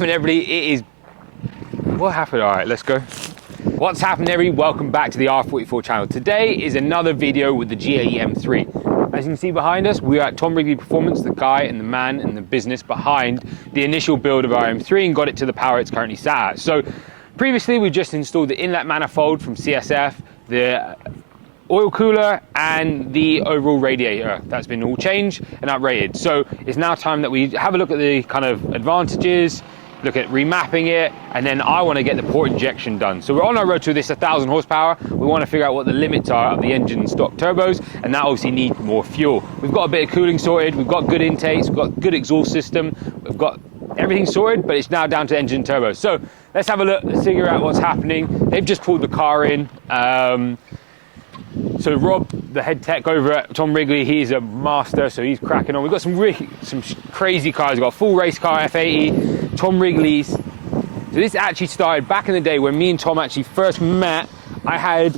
happening, everybody? It is... What happened? All right, let's go. What's happening, everybody? Welcome back to the R44 channel. Today is another video with the G80 M3. As you can see behind us, we are at Tom Wrigley Performance, the guy and the man and the business behind the initial build of our M3 and got it to the power it's currently sat at. So previously, we just installed the inlet manifold from CSF, the oil cooler and the overall radiator. That's been all changed and uprated. So it's now time that we have a look at the kind of advantages, look at remapping it, and then I want to get the port injection done. So we're on our road to this 1,000 horsepower. We want to figure out what the limits are of the engine and stock turbos, and that obviously needs more fuel. We've got a bit of cooling sorted, we've got good intakes, we've got good exhaust system, we've got everything sorted, but it's now down to engine and turbos. So let's have a look, let's figure out what's happening. They've just pulled the car in. So Rob, the head tech over at Tom Wrigley, he's a master, so he's cracking on. We've got some crazy cars. We've got a full race car, F80, Tom Wrigley's. So this actually started back in the day when me and Tom actually first met.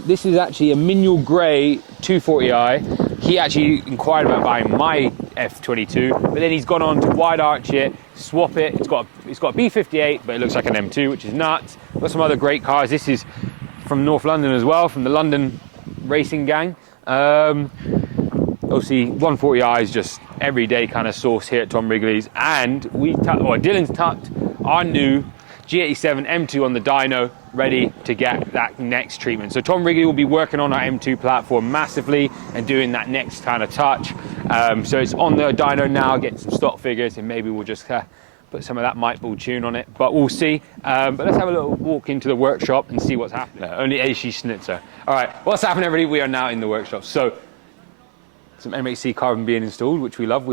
This is actually a mineral grey 240i. He actually inquired about buying my F22, but then he's gone on to wide arch it, swap it. It's got a B58, but it looks like an M2, which is nuts. We've got some other great cars. This is from North London as well, from the London racing gang. Obviously 140i is just everyday kind of sauce here at Tom Wrigley's, and Dylan's tucked our new G87 M2 on the dyno, ready to get that next treatment. So Tom Wrigley will be working on our M2 platform massively and doing that next kind of touch. So it's on the dyno now, getting some stock figures, and maybe we'll just put some of that might ball tune on it, but we'll see. But let's have a little walk into the workshop and see what's happening. Only H.A.S. Schnitzer. All right, what's happening, everybody? We are now in the workshop. So some MHC carbon being installed, which we love,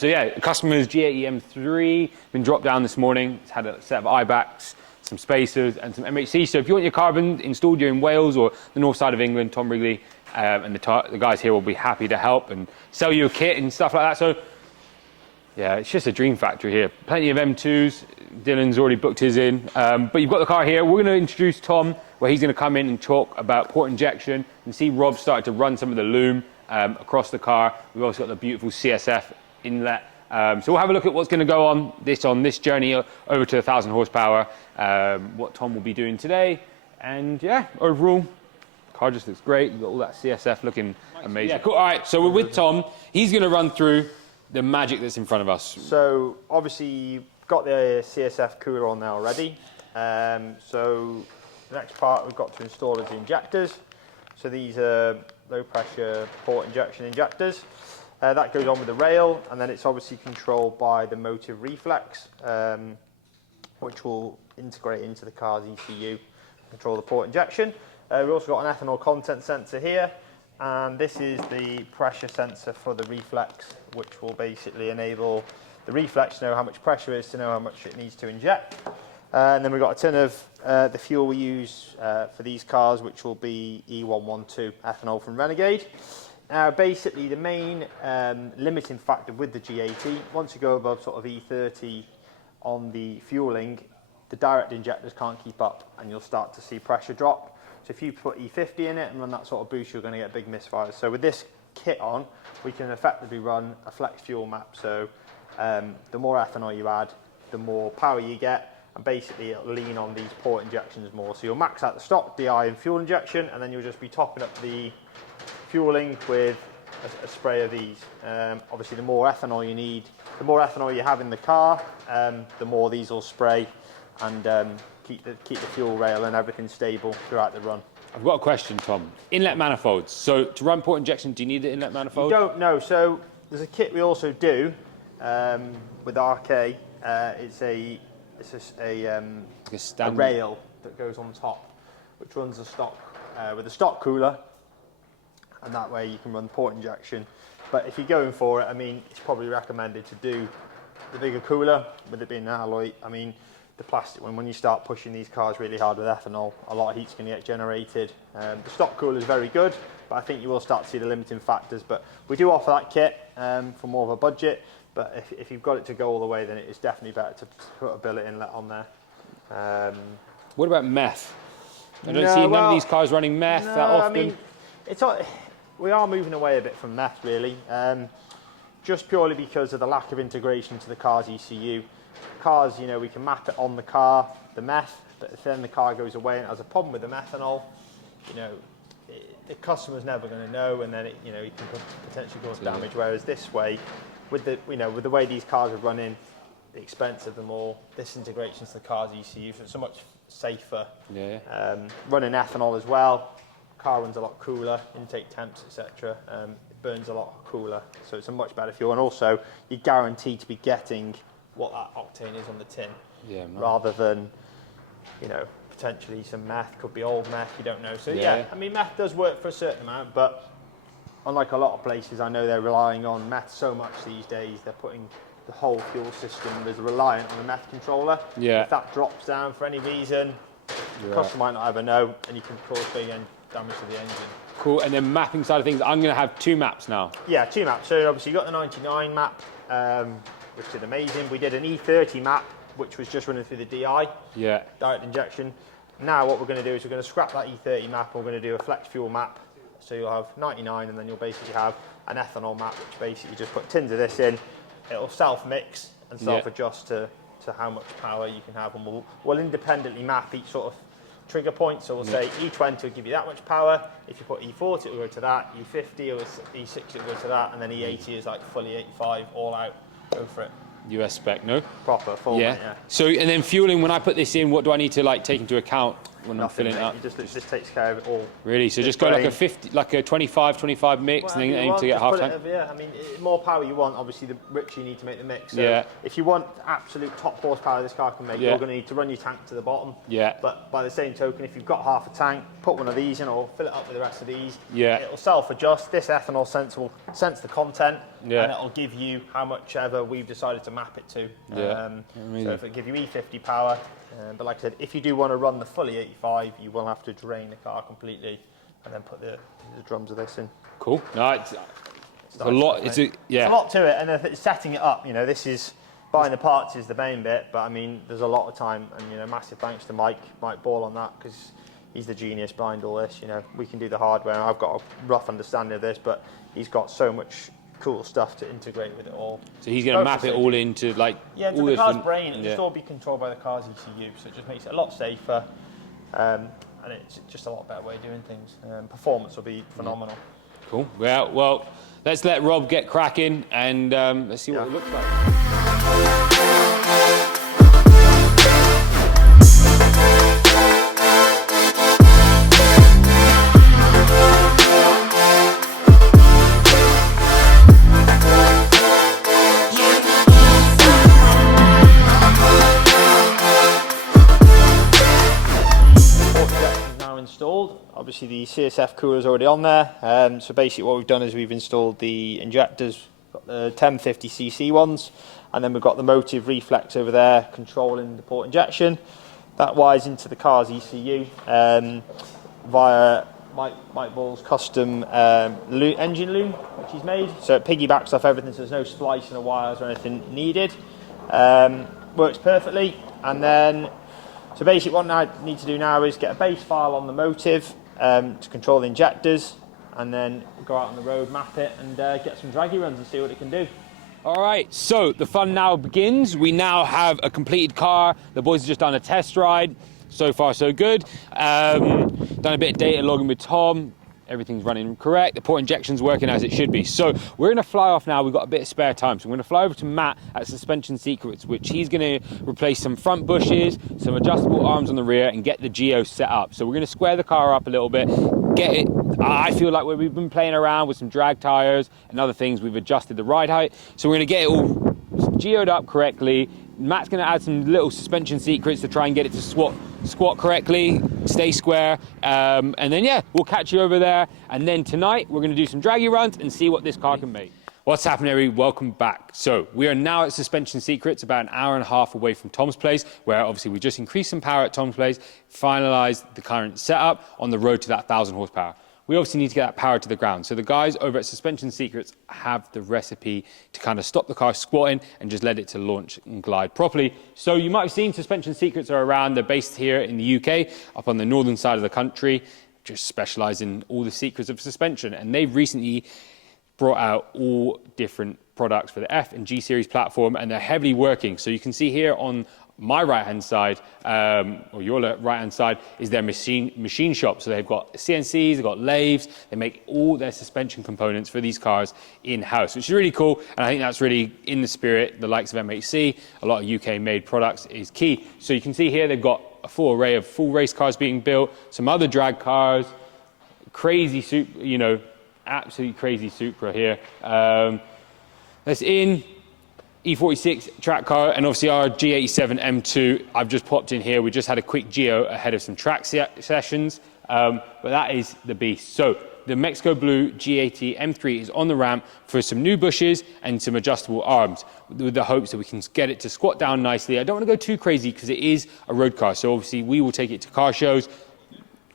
so yeah, customer's G80 M3, been dropped down this morning. It's had a set of IBACs, some spacers, and some MHC. So if you want your carbon installed, you're in Wales or the north side of England, Tom Wrigley and the guys here will be happy to help and sell you a kit and stuff like that. So yeah, it's just a dream factory here. Plenty of M2s. Dylan's already booked his in. But you've got the car here. We're going to introduce Tom, where he's going to come in and talk about port injection and see Rob started to run some of the loom across the car. We've also got the beautiful CSF inlet. So we'll have a look at what's going to go on this journey over to 1,000 horsepower, what Tom will be doing today. And yeah, overall, the car just looks great. You've got all that CSF looking amazing. Yeah, cool. All right, so we're with Tom. He's going to run through the magic that's in front of us. So obviously you've got the CSF cooler on there already. So the next part we've got to install is the injectors. So these are low pressure port injection injectors. That goes on with the rail, and then it's obviously controlled by the motive reflex, which will integrate into the car's ECU, control the port injection. We've also got an ethanol content sensor here, and this is the pressure sensor for the reflex, which will basically enable the reflex to know how much pressure is, to know how much it needs to inject. And then we've got a tin of the fuel we use for these cars, which will be E.1 ethanol from Renegade. Now basically the main limiting factor with the G80, once you go above sort of E30 on the fueling, the direct injectors can't keep up and you'll start to see pressure drop. So if you put E50 in it and run that sort of boost, you're going to get big misfires. So with this kit on, we can effectively run a flex fuel map. So the more ethanol you add, the more power you get, and basically it'll lean on these port injections more. So you'll max out the stock DI and fuel injection, and then you'll just be topping up the fueling with a spray of these. Obviously the more ethanol you need, the more ethanol you have in the car, the more these will spray and keep the fuel rail and everything stable throughout the run. I've got a question, Tom. Inlet manifolds. So to run port injection, do you need an inlet manifold? You don't know. So there's a kit we also do with RK. It's a rail that goes on top, which runs the stock with a stock cooler, and that way you can run port injection. But if you're going for it, I mean, it's probably recommended to do the bigger cooler, with it being an alloy. I mean, the plastic one, when you start pushing these cars really hard with ethanol, a lot of heat's going to get generated. The stock cooler is very good, but I think you will start to see the limiting factors. But we do offer that kit for more of a budget, but if you've got it to go all the way, then it is definitely better to put a billet inlet on there. What about meth? I don't see none of these cars running meth that often. I mean, we are moving away a bit from meth, really, just purely because of the lack of integration to the car's ECU. cars, you know, we can map it on the car, the meth, but then the car goes away and it has a problem with the methanol, you know, the customer's never going to know, and then it, you know, it can potentially cause damage. Whereas this way, with the, you know, with the way these cars are running, the expense of them all, this integrates into the car's ECU, so it's so much safer. Yeah. Running ethanol as well, car runs a lot cooler, intake temps, etc. It burns a lot cooler, so it's a much better fuel, and also you're guaranteed to be getting what that octane is on the tin, rather than, you know, potentially some meth, could be old meth, you don't know. So yeah, I mean, meth does work for a certain amount, but unlike a lot of places, I know they're relying on meth so much these days, they're putting the whole fuel system is reliant on the meth controller. If that drops down for any reason, the customer might not ever know, and you can cause big damage to the engine. Cool, and then mapping side of things, I'm going to have 2 maps now. Yeah, 2 maps. So obviously you got the 99 map, which did amazing. We did an E30 map, which was just running through the DI, direct injection. Now what we're going to do is we're going to scrap that E30 map, and we're going to do a flex fuel map. So you'll have 99, and then you'll basically have an ethanol map, which basically just put tins of this in. It'll self-mix and self-adjust to how much power you can have, and we'll independently map each sort of trigger point. So we'll say E20 will give you that much power. If you put E40, it will go to that. E50 or E60 will go to that, and then E80 is like fully 85, all out. Go for it. US spec, no? Proper, full. So, and then fueling, when I put this in, what do I need to like take into account when Nothing, I'm filling it up? It just takes care of it all. Really? So just go like a 50, like a 25 mix, and then aim to get half tank? I mean, the more power you want, obviously the richer you need to make the mix. So if you want absolute top horsepower this car can make, you're going to need to run your tank to the bottom. But by the same token, if you've got half a tank, put one of these in, or fill it up with the rest of these. It'll self-adjust. This ethanol sensor will sense the content, and it'll give you how much ever we've decided to map it to. So if it gives you E50 power, but like I said, if you do want to run the fully 85, you will have to drain the car completely and then put the drums of this in. Cool. No, it's a lot. It's a lot to it, and it's setting it up. You know, this is buying the parts is the main bit, but I mean, there's a lot of time, and you know, massive thanks to Mike Ball on that, because he's the genius behind all this. You know, we can do the hardware, and I've got a rough understanding of this, but he's got so much cool stuff to integrate with it all. So he's going to map it all into like to the car's brain. It'll just all be controlled by the car's ECU, so it just makes it a lot safer, and it's just a lot better way of doing things. Performance will be phenomenal. Cool. Well, let's let Rob get cracking, and let's see what it looks like. Obviously the CSF cooler is already on there, so basically what we've done is we've installed the injectors, got the 1050cc ones, and then we've got the Motive Reflex over there controlling the port injection. That wires into the car's ECU via Mike Ball's custom engine loom, which he's made, so it piggybacks off everything, so there's no splicing of wires or anything needed. Works perfectly. And then so basically what I need to do now is get a base file on the Motive to control the injectors, and then go out on the road, map it, and get some draggy runs and see what it can do. All right, so the fun now begins. We now have a completed car. The boys have just done a test ride. So far, so good. Done a bit of data logging with Tom. Everything's running correct. The port injection's working as it should be. So we're going to fly off now. We've got a bit of spare time. So we're going to fly over to Matt at Suspension Secrets, which he's going to replace some front bushes, some adjustable arms on the rear, and get the Geo set up. So we're going to square the car up a little bit, get it. I feel like we've been playing around with some drag tires and other things. We've adjusted the ride height. So we're going to get it all geoed up correctly. Matt's going to add some little suspension secrets to try and get it to squat correctly, stay square, and then we'll catch you over there. And then tonight we're going to do some draggy runs and see what this car can make. What's happening, everybody? Welcome back. So we are now at Suspension Secrets, about an hour and a half away from Tom's place, where obviously we just increased some power at Tom's place, finalised the current setup on the road to that 1,000 horsepower. We obviously need to get that power to the ground. So the guys over at Suspension Secrets have the recipe to kind of stop the car squatting and just let it to launch and glide properly. So you might have seen Suspension Secrets are around. They're based here in the UK, up on the northern side of the country, just specialise in all the secrets of suspension. And they've recently brought out all different products for the F and G series platform, and they're heavily working. So you can see here on my right-hand side, or your right-hand side, is their machine shop. So they've got CNCs, they've got lathes, they make all their suspension components for these cars in-house, which is really cool, and I think that's really in the spirit, the likes of MHC, a lot of UK-made products is key. So you can see here they've got a full array of full race cars being built, some other drag cars, crazy, you know, absolutely crazy Supra here. That's in E46 track car, and obviously our G87 M2. I've just popped in here. We just had a quick geo ahead of some track sessions, but that is the beast. So the Mexico Blue G80 M3 is on the ramp for some new bushes and some adjustable arms, with the hopes that we can get it to squat down nicely. I don't want to go too crazy because it is a road car, so obviously we will take it to car shows,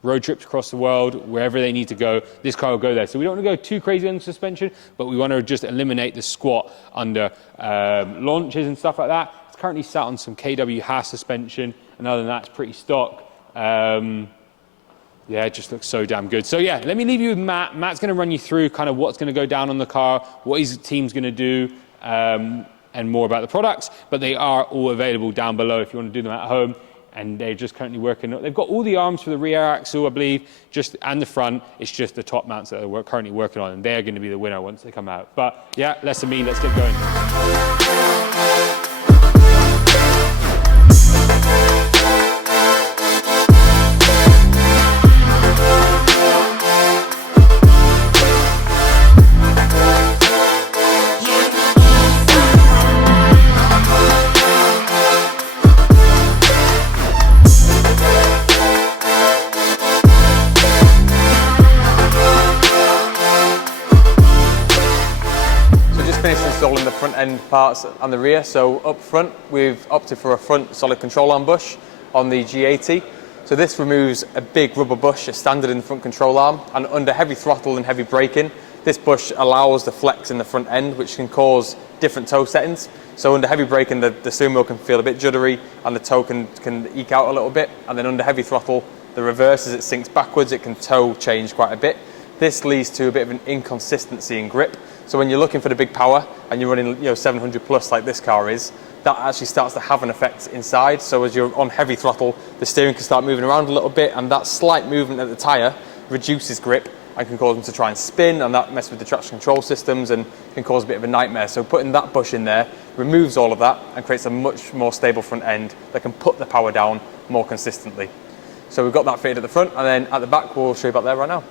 road trips across the world, wherever they need to go, this car will go there. So we don't want to go too crazy on the suspension, but we want to just eliminate the squat under launches and stuff like that. It's currently sat on some H.A.S suspension, and other than that, it's pretty stock. Yeah, it just looks so damn good. So yeah, let me leave you with Matt. Matt's going to run you through kind of what's going to go down on the car, what his team's going to do, and more about the products, but they are all available down below if you want to do them at home. And they're just currently working. They've got all the arms for the rear axle, I believe, and the front. It's just the top mounts that they're currently working on, and they're going to be the winner once they come out. But yeah, less of me, let's get going. Installing the front end parts and the rear. So up front we've opted for a front solid control arm bush on the G80. So this removes a big rubber bush, a standard in the front control arm, and under heavy throttle and heavy braking, this bush allows the flex in the front end, which can cause different toe settings. So under heavy braking the steering wheel can feel a bit juddery and the toe can eke out a little bit, and then under heavy throttle the reverse, as it sinks backwards, it can toe change quite a bit. This leads to a bit of an inconsistency in grip. So when you're looking for the big power and you're running 700 plus like this car is, that actually starts to have an effect inside. So as you're on heavy throttle, the steering can start moving around a little bit, and that slight movement at the tyre reduces grip and can cause them to try and spin, and that messes with the traction control systems and can cause a bit of a nightmare. So putting that bush in there removes all of that and creates a much more stable front end that can put the power down more consistently. So we've got that fitted at the front, and then at the back we'll show you about there right now.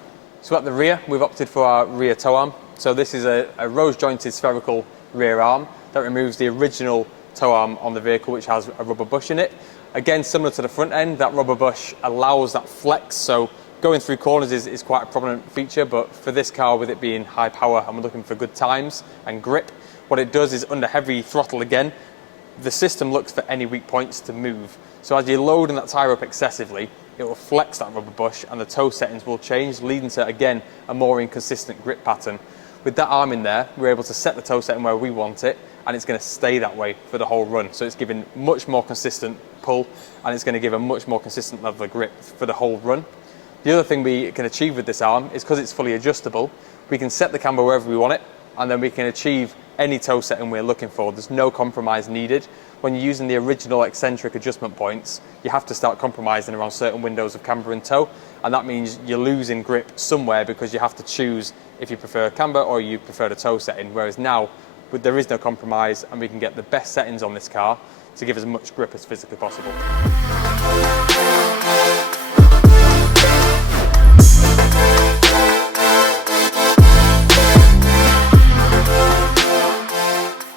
So at the rear, we've opted for our rear toe arm. So this is a rose jointed spherical rear arm that removes the original toe arm on the vehicle, which has a rubber bush in it. Again, similar to the front end, that rubber bush allows that flex. So going through corners is quite a prominent feature, but for this car, with it being high power and we're looking for good times and grip, what it does is under heavy throttle again, the system looks for any weak points to move. So as you're loading that tyre up excessively, it will flex that rubber bush and the toe settings will change, leading to, again, a more inconsistent grip pattern. With that arm in there, we're able to set the toe setting where we want it, and it's going to stay that way for the whole run. So it's giving much more consistent pull, and it's going to give a much more consistent level of grip for the whole run. The other thing we can achieve with this arm is, because it's fully adjustable, we can set the camber wherever we want it, and then we can achieve any toe setting we're looking for. There's no compromise needed. When you're using the original eccentric adjustment points, you have to start compromising around certain windows of camber and toe, and that means you're losing grip somewhere because you have to choose if you prefer camber or you prefer the toe setting, whereas now there is no compromise and we can get the best settings on this car to give as much grip as physically possible.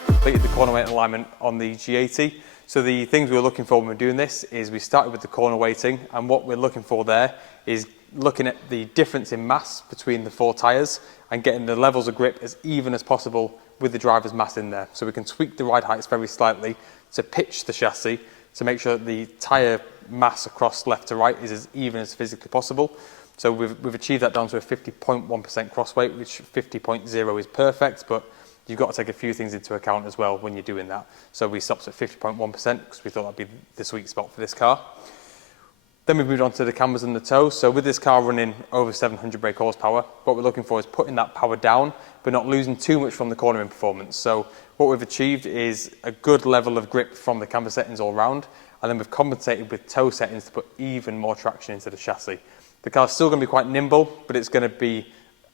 Completed the corner weight alignment on the G80. So the things we were looking for when we were doing this is we started with the corner weighting, and what we're looking for there is looking at the difference in mass between the four tyres and getting the levels of grip as even as possible with the driver's mass in there. So we can tweak the ride heights very slightly to pitch the chassis to make sure that the tyre mass across left to right is as even as physically possible. So we've achieved that down to a 50.1% cross weight, which 50.0 is perfect, but you've got to take a few things into account as well when you're doing that. So we stopped at 50.1% because we thought that'd be the sweet spot for this car. Then we've moved on to the cambers and the toes. So with this car running over 700 brake horsepower, what we're looking for is putting that power down, but not losing too much from the cornering performance. So what we've achieved is a good level of grip from the camber settings all round, and then we've compensated with toe settings to put even more traction into the chassis. The car's still going to be quite nimble, but it's going to be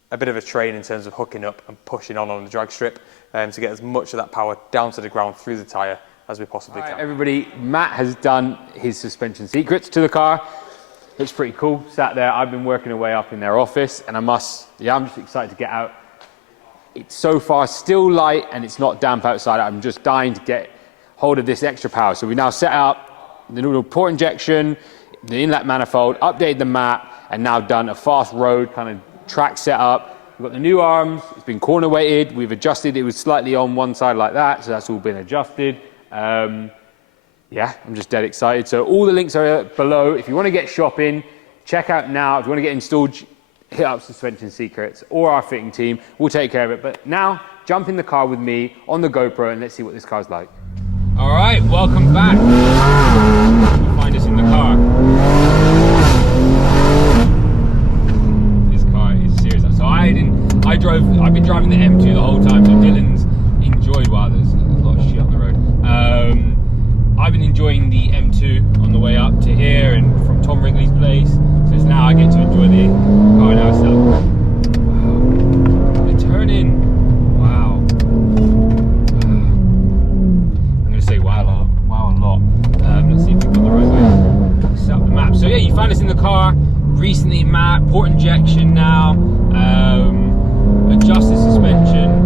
a bit of a train in terms of hooking up and pushing on the drag strip to get as much of that power down to the ground through the tyre as we possibly can. Everybody, Matt has done his suspension secrets to the car. Looks pretty cool. Sat there, I've been working away up in their office, and I'm just excited to get out. It's so far still light and it's not damp outside. I'm just dying to get hold of this extra power. So we now set up the little port injection, the inlet manifold, updated the map, and now done a fast road kind of track setup. We've got the new arms, it's been corner weighted, we've adjusted, it was slightly on one side like that, so that's all been adjusted. Yeah, I'm just dead excited. So all the links are below. If you want to get shopping, check out now. If you want to get installed, hit up Suspension Secrets or our fitting team. We'll take care of it. But now, jump in the car with me on the GoPro and let's see what this car's like. All right, welcome back. You'll find us in the car. This car is serious. So I've been driving the M2 the whole time. So Dylan's enjoyed, wow, there's a lot of shit on the road. I've been enjoying the M2 on the way up to here and from Tom Wrigley's place. So it's now I get to enjoy the car now itself. Wow. The turn-in. Wow. I'm going to say wow a lot. Let's see if we've got the right way. Set up the map. So yeah, you found us in the car. Recently mapped, port injection now. Adjusted suspension.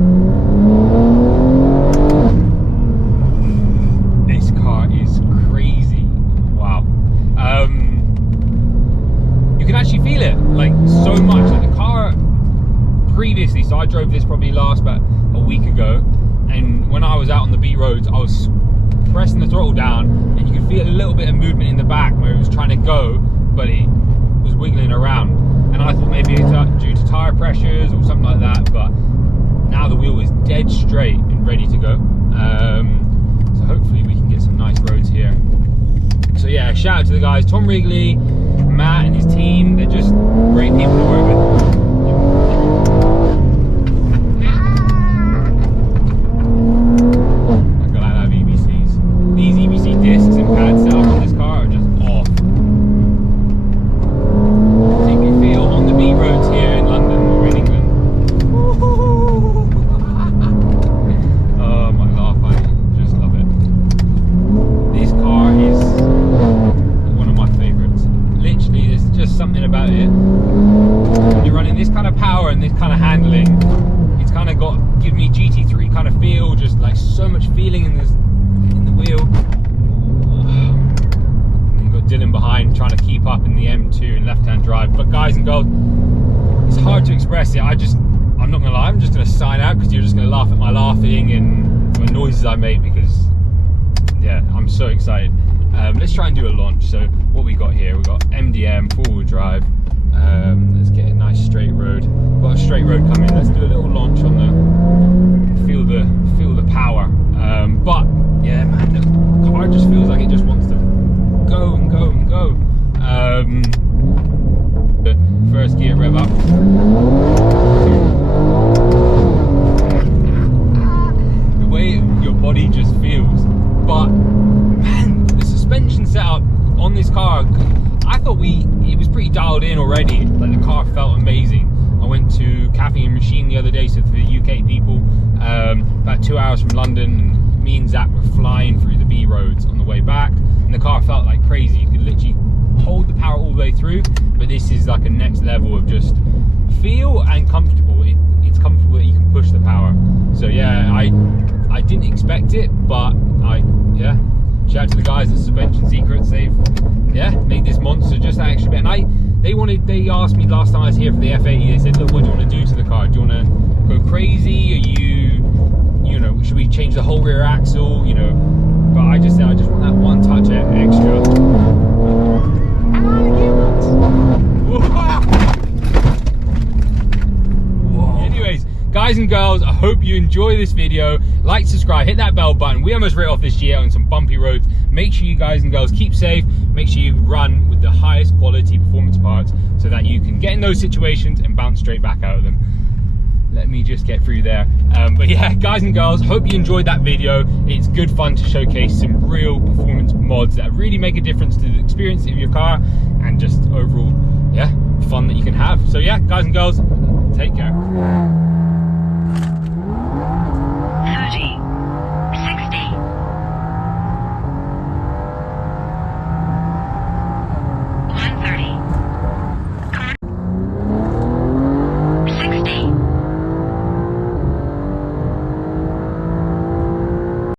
You can actually feel it like so much. Like the car previously, so I drove this probably last about a week ago, and when I was out on the beat roads, I was pressing the throttle down and you could feel a little bit of movement in the back where it was trying to go, but it was wiggling around, and I thought maybe it's due to tire pressures or something like that, but now the wheel is dead straight and ready to go. So hopefully we can get some nice roads here. So yeah, shout out to the guys, Tom Wrigley, Matt and his team. They're just great people to work with. I gotta have EBCs. These EBC discs and pad setup on this car are just off. Take me feel on the beat roads here in London or in England. Oh my laugh, I just love it. This car is one of my favourites. Literally, there's just something about it. When you're running this kind of power and this kind of handling, it's kind of give me GT3 kind of feel, just like so much feeling in the wheel. And then you've got Dylan behind trying to keep up in the M2 and left-hand drive. But guys and girls, it's hard to express it. I'm not gonna lie, I'm just gonna sign out because you're just gonna laugh at my laughing and the noises I make, because yeah, I'm so excited. Let's try and do a launch. So what we got here, we've got MDM, four-wheel drive. Let's get a nice straight road. Got a straight road coming. Let's do a little launch on the, feel the power. But yeah, man, the car just feels like it just wants to go and go and go. The first gear rev up. The way your body just feels. But man, the suspension setup on this car, I thought it was pretty dialed in already. Like the car felt amazing. I went to Cafe and Machine the other day, so for the UK people, about 2 hours from London, and me and Zach were flying through the B roads on the way back, and the car felt like crazy. You could literally hold the power all the way through, but this is like a next level of just feel and comfortable. It's comfortable that you can push the power. So yeah, I didn't expect it, but yeah, shout out to the guys at Suspension Secrets. They've made this monster just that extra bit. And they asked me last time I was here for the F80. They said, look, what do you want to do to the car? Do you want to go crazy? You know, should we change the whole rear axle? You know, but I just said I just want that one touch extra. Anyways, guys and girls, I hope you enjoy this video. Like, subscribe, hit that bell button. We almost ran off this G80 on some bumpy roads. Make sure you guys and girls keep safe. make sure you run with the highest quality performance parts so that you can get in those situations and bounce straight back out of them. Let me just get through there. But yeah, guys and girls, hope you enjoyed that video. It's good fun to showcase some real performance mods that really make a difference to the experience of your car and just overall, yeah, fun that you can have. So yeah, guys and girls, take care.